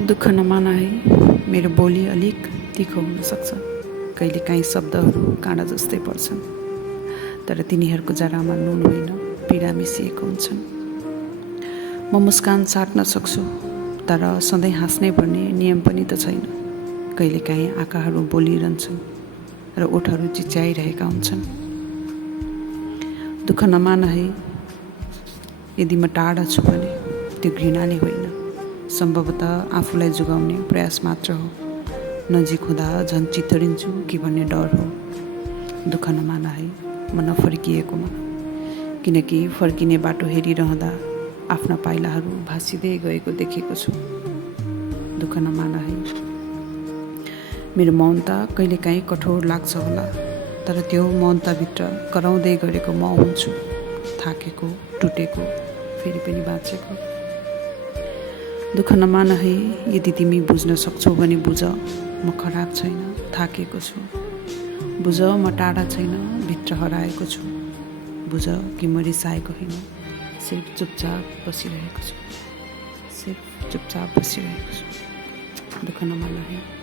दुःख नमान है, मेरो बोली अलिक तिखो हुन सक्छ। कहिलेकाहीँ शब्दहरू काँडा जस्तै पर्छन्, तर तिनीहरूको जरामा नुन होइन, पीडा मिसिएको हुन्छन्। म मुस्कान साट्न सक्छु, तर सधैँ हाँस्नै पर्ने नियम पनि त छैन। कहिलेकाहीँ आँखाहरू बोलिरहन्छन् र ओठहरू चिच्याइरहेका हुन्छन्। दुःख नमान है, यदि म टाढा छु भने त्यो घृणाले होइन, सम्भवतः आफूलाई जोगाउने प्रयास मात्र हो। नजिक हुँदा झन् चित्तरिन्छु कि भन्ने डर हो। दुःख नमान है म नफर्किएकोमा, किनकि फर्किने बाटो हेरिरहँदा आफ्ना पाइलाहरू भासिँदै गएको देखेको छु। दुःख नमान है, मेरो मौनता कहिलेकाहीँ कठोर लाग्छ होला, तर त्यो मौनताभित्र कराउँदै गरेको म हुन्छु, थाकेको, टुटेको, फेरि पनि बाँचेको। दुःख नमान है, यदि तिमी बुझ्न सक्छौ भने बुझ, म खराब छैन, थाकेको छु। बुझ, म टाढा छैन, भित्र हराएको छु। बुझ कि म रिसाएको होइन, सिर्फ चुपचाप बसिरहेको छु। दुःख नमान है।